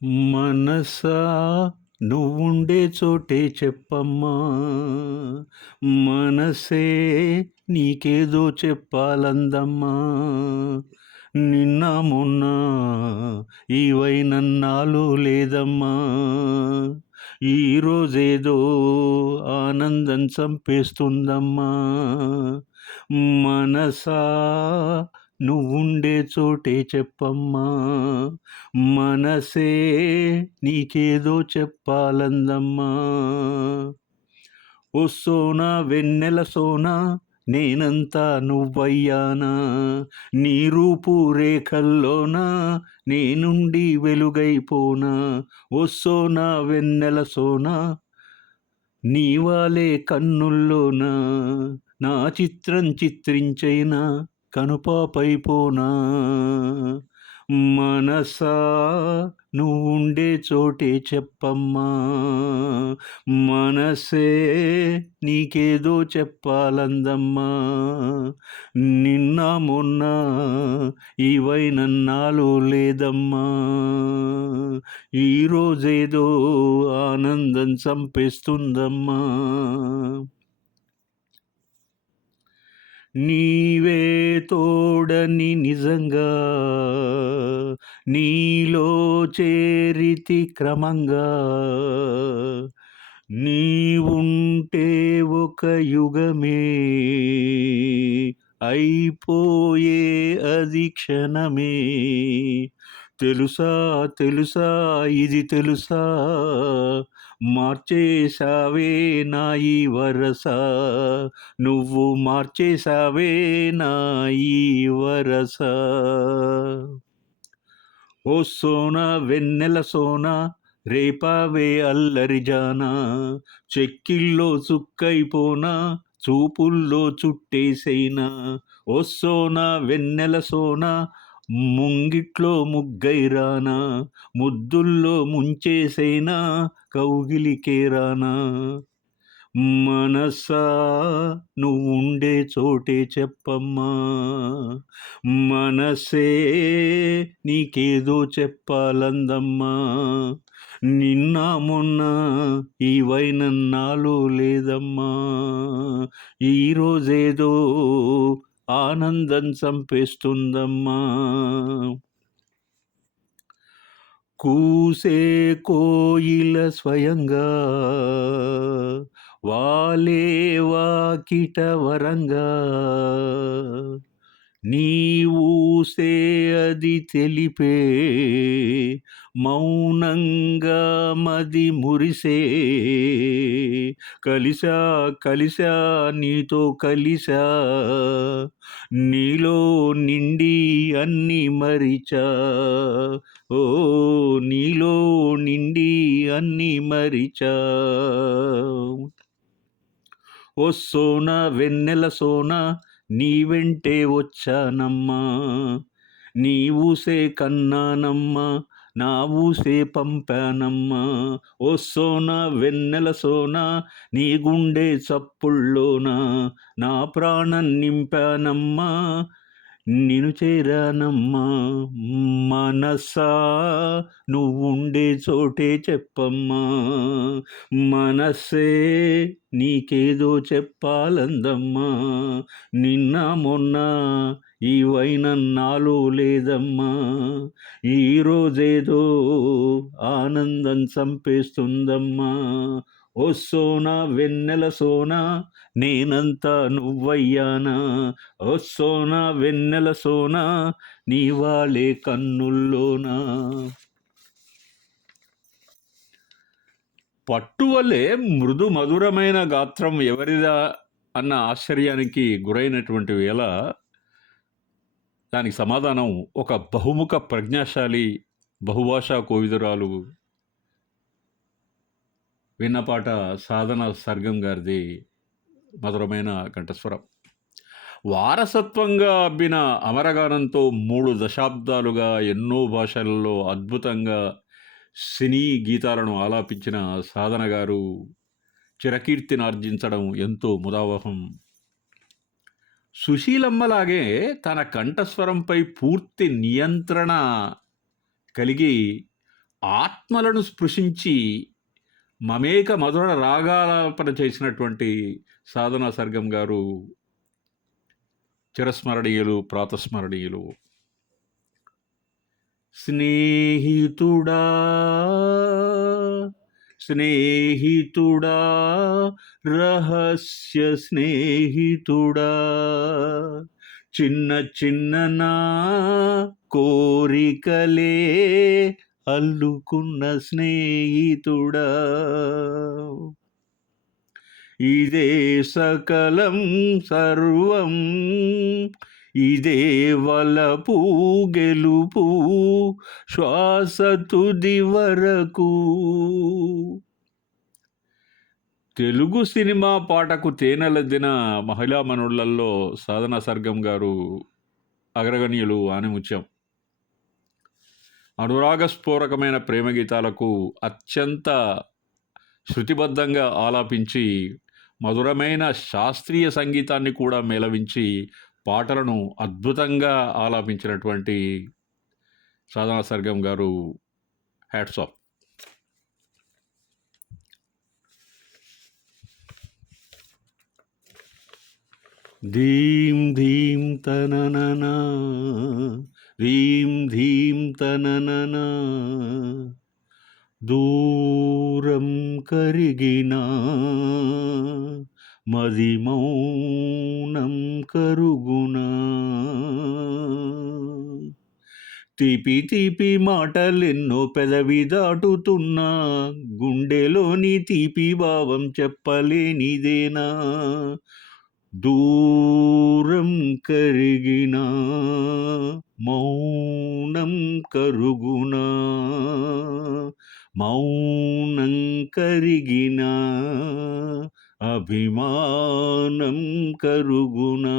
మనసా నువ్వుండే చోటే చెప్పమ్మా, మనసే నీకేదో చెప్పాలందమ్మా. నిన్న మొన్న ఈ వైనన్నాళ్ళు లేదమ్మా, ఈరోజేదో ఆనందం చంపేస్తుందమ్మా. మనసా నువ్వుండే చోటే చెప్పమ్మా, మనసే నీకేదో చెప్పాలందమ్మా. ఓ సోనా వెన్నెల సోనా నేనంతా నువ్వయ్యానా, నీ రూపు రేఖల్లోన నేనుండి వెలుగైపోనా. ఓ సోనా వెన్నెల సోనా నీవాలే కన్నుల్లోన నా చిత్రం చిత్రించైనా కనుపాపైపోనా. మనసా నువ్వుండే చోటే చెప్పమ్మా, మనసే నీకేదో చెప్పాలందమ్మా. నిన్న మొన్న ఈ వైనన్నాళ్ళు లేదమ్మా, ఈరోజేదో ఆనందం చంపేస్తుందమ్మా. నీవే తోడని నిజంగా నీలో చేరితి క్రమంగా, నీవుంటే ఒక యుగమే అయిపోయే అది క్షణమే. తెలుసా తెలుసా ఇది తెలుసా, మార్చేశావే నా ఈ వరస, నువ్వు మార్చేశావే నా ఈ వరస. ఓ సోనా వెన్నెల సోనా రేపావే అల్లరి జానా, చెక్కిల్లో చుక్కైపోనా చూపుల్లో చుట్టేసైనా. ఓ సోనా వెన్నెల సోనా ముంగిట్లో ముగ్గైరానా, ముద్దుల్లో ముంచేసైనా కౌగిలికే రానా. మనసా నువ్వుండే చోటే చెప్పమ్మా, మనసే నీకేదో చెప్పాలందమ్మా. నిన్న మొన్న ఈ వైనన్నాళ్ళు లేదమ్మా, ఈరోజేదో ఆనందం చంపేస్తుందమ్మా. కూసే కోయిల స్వయంగా వాలే వాకిట వరంగా, నీ ఊసే అది తెలిపే మౌనంగా మది మురిసే. కలిసా కలిసా నీతో కలిసా, నీలో నిండి అన్ని మరిచా. ఓ నీలో నిండి అన్ని మరిచా. ఓ సోనా వెన్నెల సోనా నీ వెంటే వచ్చానమ్మా, నీ ఊసే కన్నానమ్మా నా ఊసే పంపానమ్మా. ఓ సోనా వెన్నెల సోనా నీ గుండె చప్పుల్లోనా నా ప్రాణం నింపానమ్మా, నిన్ను చేరానమ్మా. మనసా నువ్వుండే చోటే చెప్పమ్మా, మనసే నీకేదో చెప్పాలందమ్మా. నిన్న మొన్న ఈ వైనన్నాళ్ళు లేదమ్మా, ఈరోజేదో ఆనందం చంపేస్తుందమ్మా. ఓ సోనా వెన్నెల సోనా నేనంతా నువ్వయ్యానా, ఓ సోనా వెన్నెల సోనా నీవాలే కన్నుల్లోనా. పట్టువలే మృదు మధురమైన గాత్రం ఎవరిదా అన్న ఆశ్చర్యానికి గురైనటువంటి వేళ దానికి సమాధానం ఒక బహుముఖ ప్రజ్ఞాశాలి బహుభాషా కోవిదురాలు విన్నపాట సాధన సర్గం గారిది మధురమైన కంఠస్వరం. వారసత్వంగా అబ్బిన అమరగానంతో 3 దశాబ్దాలుగా ఎన్నో భాషలలో అద్భుతంగా సినీ గీతాలను ఆలాపించిన సాధన గారు చిరకీర్తిని ఆర్జించడం ఎంతో ముదావహం. సుశీలమ్మలాగే తన కంఠస్వరంపై పూర్తి నియంత్రణ కలిగి ఆత్మలను స్పృశించి మమేక మధుర రాగాలాపన చేసినటువంటి సాధనా సర్గం గారు చిరస్మరణీయులు, ప్రాతస్మరణీయులు. స్నేహితుడా స్నేహితుడా రహస్య స్నేహితుడా, చిన్న చిన్న నా కోరికలే అల్లుకున్న స్నేహితుడా, ఇదే సకలం సర్వం, ఇదే వలపు గెలుపు శ్వాస తుది వరకు. తెలుగు సినిమా పాటకు తేనెలద్దిన మహిళామణులలో సాధనా సర్గం గారు అగ్రగణ్యులు, ఆనిముత్యం. అనురాగస్ఫూరకమైన ప్రేమ గీతాలకు అత్యంత శృతిబద్ధంగా ఆలాపించి మధురమైన శాస్త్రీయ సంగీతాన్ని కూడా మేళవించి పాటలను అద్భుతంగా ఆలాపించినటువంటి సాధనా సర్గం గారు హ్యాట్స్ ఆఫ్. ధీం ధీం తనననా, ధీం ధీం తనననా, దూరం కరిగినా మది మౌనం కరుగునా, తీపి తీపి మాటలెన్నో పెదవి దాటుతున్నా, గుండెలోని తీపి భావం చెప్పలేనిదేనా, దూరం కరిగినా మౌనం కరుగునా, మౌనం కరిగినా అభిమానం కరుగునా,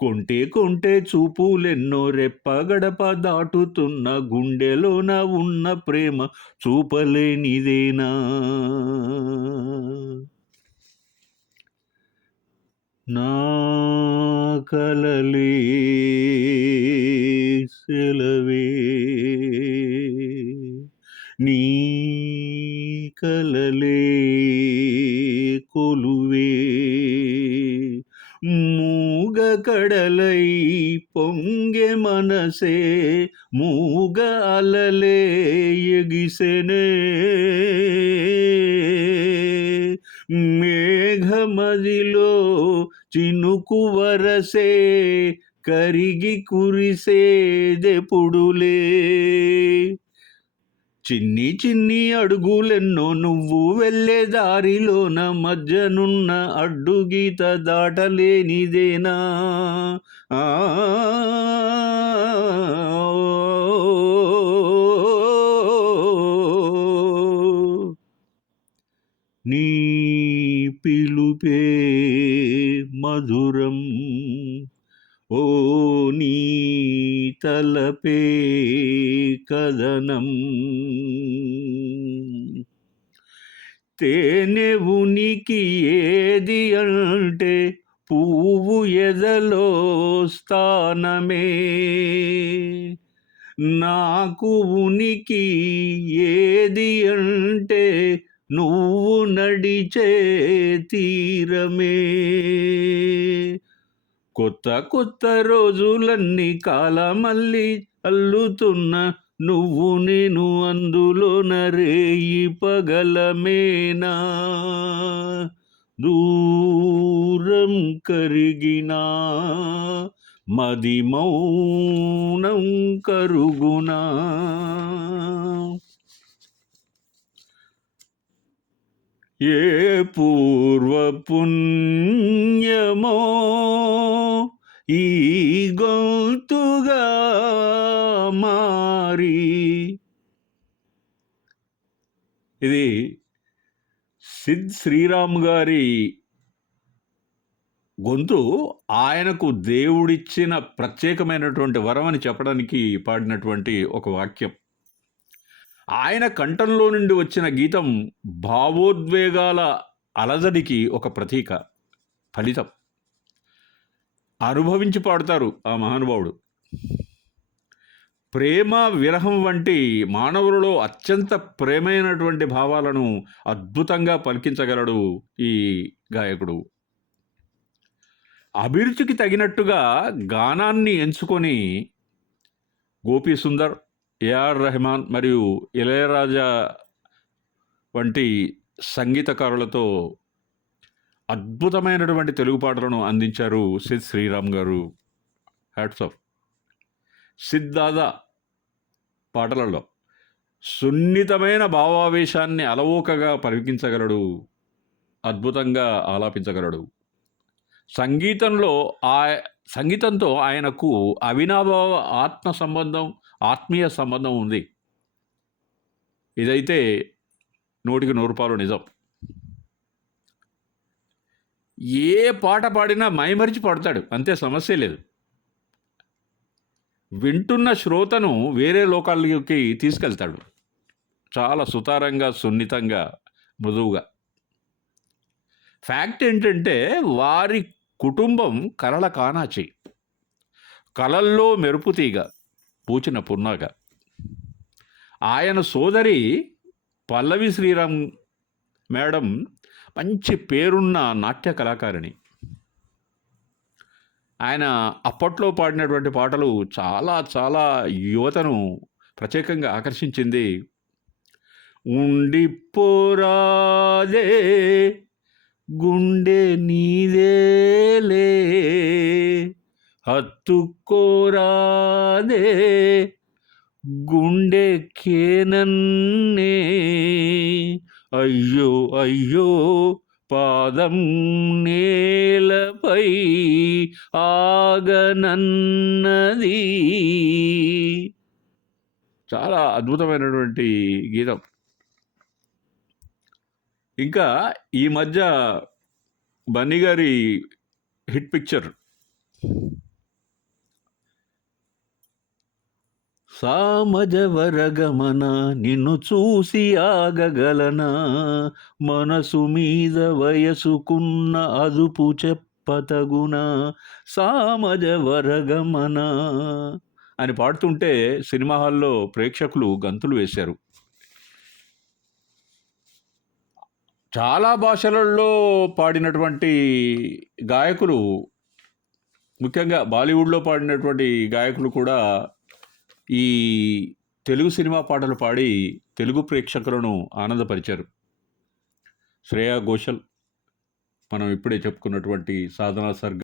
కొంటే కొంటే చూపులెన్నో రెప్ప గడప దాటుతున్న, గుండెలోన ఉన్న ప్రేమ చూపలేనిదేనా, నా కలలే సెలవే, నీ కలలే కొలువే, మూగ కడలై పొంగే మనసే మూగ అలలే ఎగిసెనే, మేఘమదిలో చినుకు వరసే కరిగి కురిసేదెపుడులే, చిన్ని చిన్ని అడుగులెన్నో నువ్వు వెళ్ళే దారిలోన మధ్యనున్న అడ్డుగీత దాటలేనిదేనా, నీ పిలుపే మధురం, ఓ నీ తలపే కదనం, తేనె ఉనికి ఏది అంటే పువ్వు ఎదలో స్థానమే, నాకు ఉనికి ఏది అంటే నువ్వు నడిచే తీరమే, కొత్త కొత్త రోజులన్నీ కాలమల్లి అల్లుతున్న, నువ్వు నేను అందులోన రేయి పగలమేనా, దూరం కరిగినా మది మౌనం కరుగునా, ఏ పూర్వ పుణ్యమో ఈ గొంతుగా మారి. ఇది సిద్ శ్రీరామ్ గారి గొంతు ఆయనకు దేవుడిచ్చిన ప్రత్యేకమైనటువంటి వరం అని చెప్పడానికి పాడినటువంటి ఒక వాక్యం. ఆయన కంఠంలో నుండి వచ్చిన గీతం భావోద్వేగాల అలజడికి ఒక ప్రతీక, ఫలితం. అనుభవించి పాడతారు ఆ మహానుభావుడు. ప్రేమ, విరహం వంటి మానవులలో అత్యంత ప్రేమైనటువంటి భావాలను అద్భుతంగా పలికించగలడు ఈ గాయకుడు. అభిరుచికి తగినట్టుగా గానాన్ని ఎంచుకొని గోపీ సుందర్, ఏఆర్ రెహమాన్ మరియు ఇళయరాజా వంటి సంగీతకారులతో అద్భుతమైనటువంటి తెలుగు పాటలను అందించారు సిద్ శ్రీరామ్ గారు. Hats off. సిద్ దాదా పాటలలో సున్నితమైన భావావేశాన్ని అలవోకగా పలికించగలడు, అద్భుతంగా ఆలాపించగలడు. సంగీతంతో ఆయనకు అవినాభావ ఆత్మీయ సంబంధం ఉంది. ఇదైతే 100% నిజం. ఏ పాట పాడినా మైమరిచి పాడతాడు, అంతే, సమస్య లేదు. వింటున్న శ్రోతను వేరే లోకాలకి తీసుకెళ్తాడు, చాలా సుతారంగా, సున్నితంగా, మృదువుగా. ఫ్యాక్ట్ ఏంటంటే వారి కుటుంబం కలల కానాచి, కలల్లో మెరుపుతీగ, పూచిన పున్నాగ. ఆయన సోదరి పల్లవి శ్రీరామ్ మేడం మంచి పేరున్న నాట్య కళాకారిణి. ఆయన అప్పట్లో పాడినటువంటి పాటలు చాలా చాలా యువతను ప్రత్యేకంగా ఆకర్షించింది. ఉండిపోరాదే గుండె నీదేలే, హత్తుకోరాదే గుండె కేనన్నే, అయ్యో అయ్యో పాదం నేలపై ఆగనన్నది. చాలా అద్భుతమైనటువంటి గీతం. ఇంకా ఈ మధ్య బన్నీ గారి హిట్ పిక్చర్ సామజవరగమన, నిన్ను చూసి ఆగగలనా, మనసు మీద వయసుకున్న అదుపు చెప్పతగునా, సామజవరగమన అని పాడుతుంటే సినిమా హాల్లో ప్రేక్షకులు గంతులు వేశారు. చాలా భాషలలో పాడినటువంటి గాయకులు, ముఖ్యంగా బాలీవుడ్లో పాడినటువంటి గాయకులు కూడా ఈ తెలుగు సినిమా పాటలు పాడి తెలుగు ప్రేక్షకులను ఆనందపరిచారు. శ్రేయా ఘోషల్, మనం ఇప్పుడే చెప్పుకున్నటువంటి సాధనా సర్గం,